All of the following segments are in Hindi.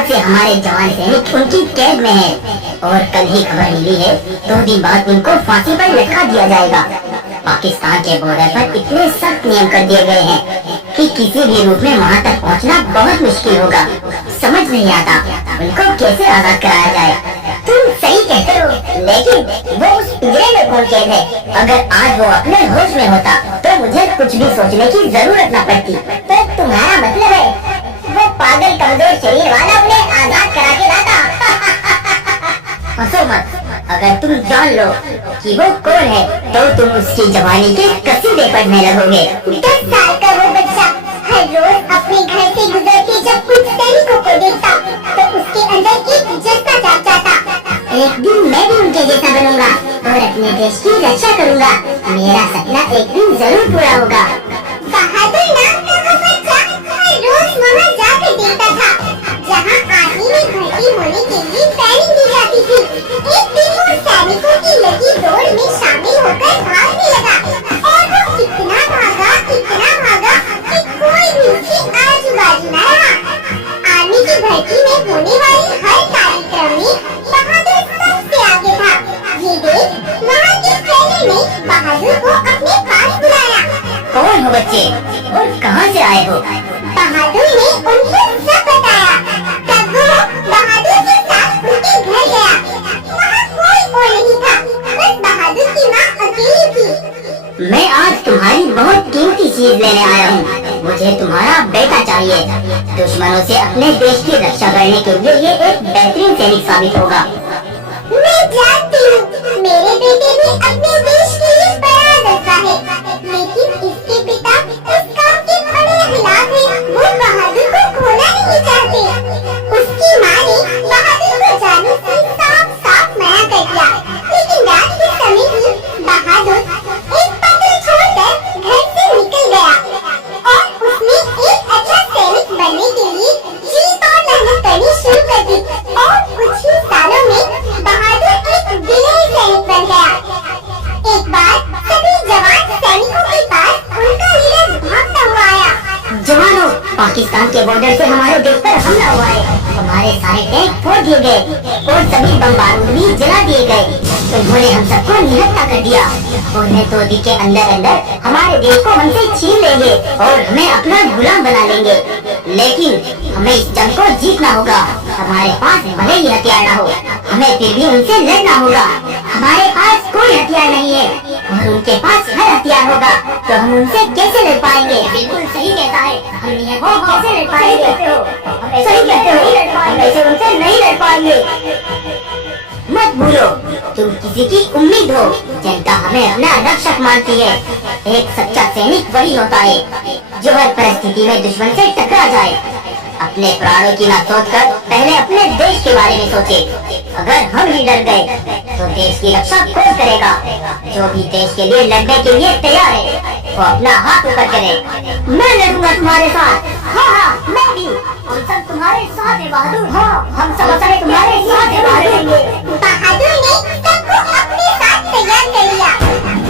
साल से हमारे जवान सैनिक उनकी कैद में है और कल ही खबर मिली है 2 दिन बाद उनको फांसी पर लटका दिया जाएगा। पाकिस्तान के बॉर्डर पर इतने सख्त नियम कर दिए गए हैं कि किसी भी रूप में वहाँ तक पहुँचना बहुत मुश्किल होगा। समझ नहीं आता उनको कैसे आजाद कराया जाए। तुम सही कहते हो, लेकिन वो उस पिंजरे में कौन कैद है? अगर आज वो अपने होश में होता तो मुझे कुछ भी सोचने की जरूरत न पड़ती। तो तुम्हारा मतलब है वो पागल कमजोर शरीर वाला उन्हें आजाद करा के लाता? हंसो मत। अगर तुम जान लो कि वो कौन है तो तुम उसकी जवानी के कसीदे पढ़ने लगोगे। 10 साल का वो बच्चा हर रोज अपने घर से गुजरते जब कुछ सैनिकों को देखता तो उसके अंदर एक जज्बा जाग जाता। एक दिन मैं भी उनके जैसा बनूंगा और अपने देश की रक्षा करूंगा। मेरा सपना एक दिन जरूर पूरा होगा। बहादुर नाम का वो बच्चा हर रोज वहाँ जाकर देखता था जहाँ आर्मी में भर्ती होने के लिए ट्रेनिंग दी जाती थी। एक दिन वो सैनिकों की लगी दौड़ में शामिल होकर भागने लगा और वो इतना भागा कि कोई भी उसके आजू बाजू न रहा। आर्मी की भर्ती में होने वाली हर कार्यक्रम में बहादुर सबसे आगे था। ये देख वहाँ के ट्रेनर ने बहादुर को अपने पास बुलाया। कौन हो बच्चे और कहाँ से आए हो? बहादुर ने उनको सब बताया। तब वो बहादुर के साथ उनके घर गया। वहाँ कोई और नहीं था, बस बहादुर की माँ अकेली थी। मैं आज तुम्हारी बहुत कीमती चीज लेने आया हूँ। मुझे तुम्हारा बेटा चाहिए। दुश्मनों से अपने देश की रक्षा करने के लिए ये एक बेहतरीन सैनिक साबित होगा। मैं जानती हूँ मेरे बेटे में अपने देश के लिए बड़ा जज्बा है, लेकिन इसके पिता इस काम के बड़े खिलाफ हैं। वो बहादुर को खोना नहीं चाहते। उसकी माँ ने बहादुर को जाने से साफ साफ मना कर दिया, लेकिन रात के समय ही बहादुर एक पत्र छोड़कर घर से निकल गया और उसने एक अच्छा सैनिक बनने के लिए जी तोड़ मेहनत करनी शुरू कर दी और कुछ ही सालों में बहादुर एक विनयी सैनिक बन गया। एक बार सभी जवान सैनिकों के पास उनका लीडर भागता हुआ आया। जवानों, पाकिस्तान के बॉर्डर से हमारे देश पर हमला हुआ है। हमारे सारे टैंक फोड़ दिए गए और सभी बम बारूद भी जला दिए गए। उन्होंने हम सबको निहत्था कर दिया। उन्हें तो के अंदर अंदर हमारे देश को हमसे छीन लेंगे और हमें अपना गुलाम बना लेंगे। लेकिन हमें इस जंग को जीतना होगा। हमारे पास भले ही हथियार न हो, हमें फिर भी उनसे लड़ना होगा। हमारे पास कोई हथियार नहीं है और उनके पास हर हथियार होगा, तो हम उनसे कैसे लड़ पाएंगे? बिल्कुल सही कहता है। हम कैसे लड़ पाएंगे? सही कहते हो। हम ऐसे उनसे नहीं लड़ पाएंगे। मत भूलो, तुम किसी की उम्मीद हो। जनता हमें अपना रक्षक मानती है। एक सच्चा सैनिक वही होता है जो हर परिस्थिति में दुश्मन से टकरा जाए। अपने प्राणों की ना सोचकर पहले अपने देश के बारे में सोचे। अगर हम ही डर गए तो देश की रक्षा कौन करेगा? जो भी देश के लिए लड़ने के लिए तैयार है वो अपना हाथ ऊपर करे। मैं लड़ूंगा तुम्हारे साथ। हाँ, मैं भी। हम सब तुम्हारे साथ हैं बहादुर। हाँ, हम सब तुम्हारे साथ हैं बहादुर। बहादुर ने सबको अपने साथ तैयार कर लिया।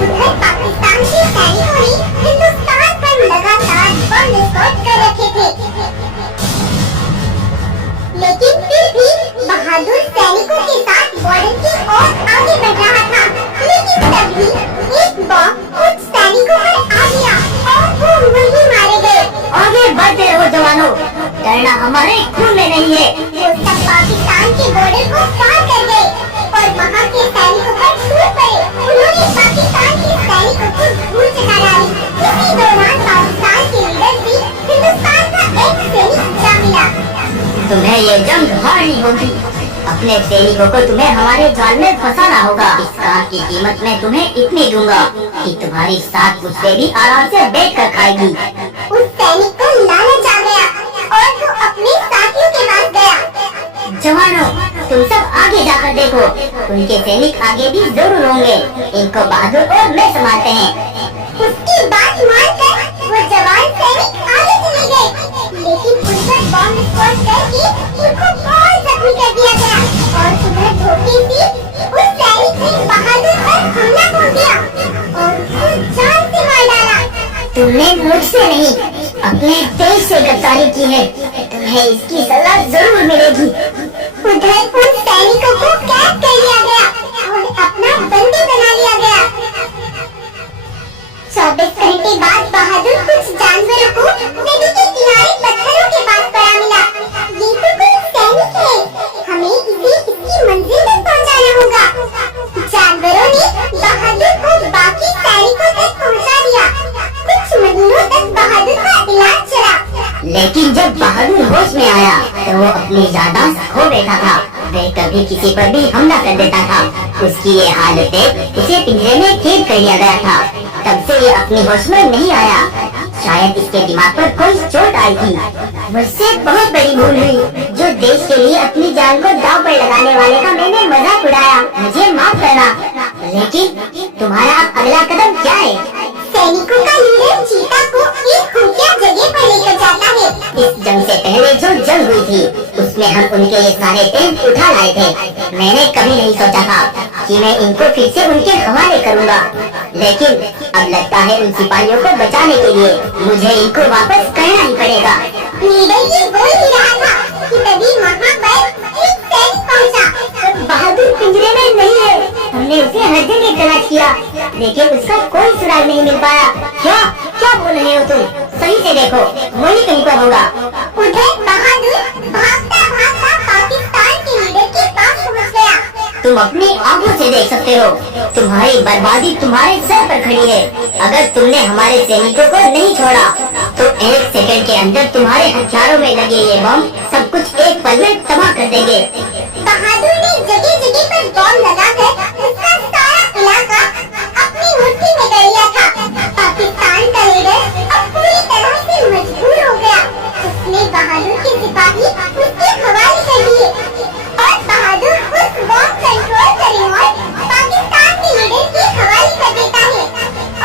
उधर पाकिस्तान के सैनिकों ने हिंदुस्तान पर लगातार बम विस्फोट कर रखे थे, लेकिन फिर भी बहादुर सैनिकों के साथ बॉर्डर की ओर आगे बढ़ रहा था। लेकिन तभी एक बम कुछ सैनिकों पर आ गया और वो वहीं मारे गए। आगे बढ़ते रहो जवानों, डरना हमारे खून में नहीं है। वो सब पाकिस्तान के बॉर्डर को पार कर गए और वहाँ के सैनिकों पर टूट पड़े। उन्होंने पाकिस्तान के सैनिकों को धूल चटा डाली। इसी दौरान पाकिस्तान के लीडर से हिंदुस्तान का एक सैनिक जा मिला। तुम्हें ये जंग हारनी होगी। अपने सैनिकों को तुम्हें हमारे जाल में फंसाना होगा। इस काम की कीमत मैं तुम्हें इतनी दूंगा कि तुम्हारी साथ मुझसे भी आराम से बैठ कर खाएगी। उस सैनिक को लालच आ गया और वो अपने साथियों के पास गया। जवानों, तुम सब आगे जाकर देखो, उनके सैनिक आगे भी जरूर होंगे। इनको बहादुर और मैं संभालते हैं। उसकी बात मानकर वो जवान सैनिक आगे चले गए, लेकिन उन पर बम विस्फोट करके उनको बहुत जख्मी कर दिया गया और उधर धोखे से उस सैनिक ने बहादुर पर हमला बोल दिया और उसको जान से मार डाला। तुमने मुझसे नहीं अपने देश से गद्दारी की है। तुम्हें तुम्हें इसकी सजा जरूर मिलेगी। उधर उन सैनिकों को कैद कर लिया गया और अपना बंदी बना लिया गया। 24 घंटे बाद बहादुर कुछ जानवरों को नदी के किनारे पत्थरों के पास पड़ा मिला। ये तो कोई सैनिक है, हमें इसे इसकी मंजिल तक पहुंचाना होगा। जानवरों ने बहादुर को बाकी सैनिकों तक पहुंचा दिया। कुछ महीनों तक बहादुर का इलाज चला। लेकिन जब बहादुर होश में आया तो वो अपनी यादाश्त खो बैठा था। वह कभी किसी पर भी हमला कर देता था। उसकी ये हालत देख उसे पिंजरे में कैद कर लिया गया था। तब से ये अपनी होश में नहीं आया। शायद इसके दिमाग पर कोई चोट आई थी। मुझसे बहुत बड़ी भूल हुई। जो देश के लिए अपनी जान को दांव पर लगाने वाले का मैंने मजाक उड़ाया। मुझे माफ करना। लेकिन तुम्हारा अब अगला कदम क्या है? सैनिकों का लीडर चीता को एक खुफिया जगह पर लेकर जाता है। इस जंग से पहले जो जंग हुई थी उसमें हम उनके ये सारे टैंक उठा लाए थे। मैंने कभी नहीं सोचा था कि मैं इनको फिर से उनके हवाले करूंगा। लेकिन अब लगता है उन सिपाहियों को बचाने के लिए मुझे इनको वापस करना ही पड़ेगा। लीडर ये बोल ही रहा था कि तभी वहाँ पर एक सैनिक पहुँचा। बहादुर पिंजरे में नहीं है। हमने उसे हर जगह तलाश किया लेकिन उसका कोई सुराग नहीं मिल पाया। क्या क्या बोल रहे हो तुम? सही से देखो, वही कहीं पर होगा। उधर बहादुर भागता भागता पाकिस्तान के लीडर के पास पहुँच गया। तुम अपनी आंखों से देख सकते हो। तुम्हारी बर्बादी तुम्हारे सर पर खड़ी है। अगर तुमने हमारे सैनिकों को नहीं छोड़ा तो 1 सेकंड के अंदर तुम्हारे हथियारों में लगे ये बम सब कुछ एक पल में तबाह कर देंगे। बहादुर ने जगह जगह पर बम लगाकर उसका सारा इलाका अपनी मुट्ठी में कर लिया था। पाकिस्तान का लीडर अब पूरी तरह से मजबूर हो गया। उसने बहादुर के सिपाही उसके हवाले कर दिए और बहादुर उस बम कंट्रोल का रिमोट पाकिस्तान के लीडर के हवाले कर देता है।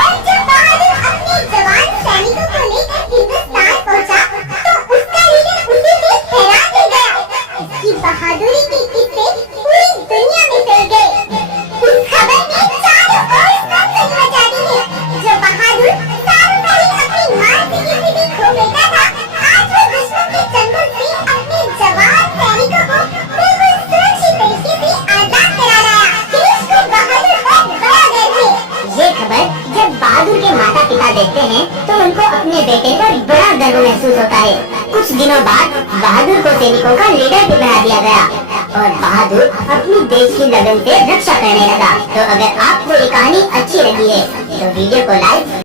और जब बहादुर अपने जवान सैनिकों को लेकर हिंदुस्तान पहुंचा तो उसका लीडर उसे देख हैरान रह गया। इसकी बहादुरी के किस्से पूरी दुनिया में फैल गए। इस खबर ने चारों ओर सनसनी मचा दी है। जो बहादुर सालों पहले अपनी मां से किसी भी खो बैठा था, आज वो दुश्मन के चंगुल से अपने जवान सैनिकों को बिल्कुल सुरक्षित तरीके से आजाद करा लाया। देश को बहादुर पर बड़ा गर्व है। ये खबर जब बहादुर के माता पिता देखते हैं तो उनको अपने बेटे पर बड़ा गर्व महसूस होता है। कुछ दिनों बाद बहादुर को सैनिकों का लीडर भी बना दिया गया और बहादुर अपनी देश की लगन से रक्षा करने लगा। तो अगर आपको ये कहानी अच्छी लगी है तो वीडियो को लाइक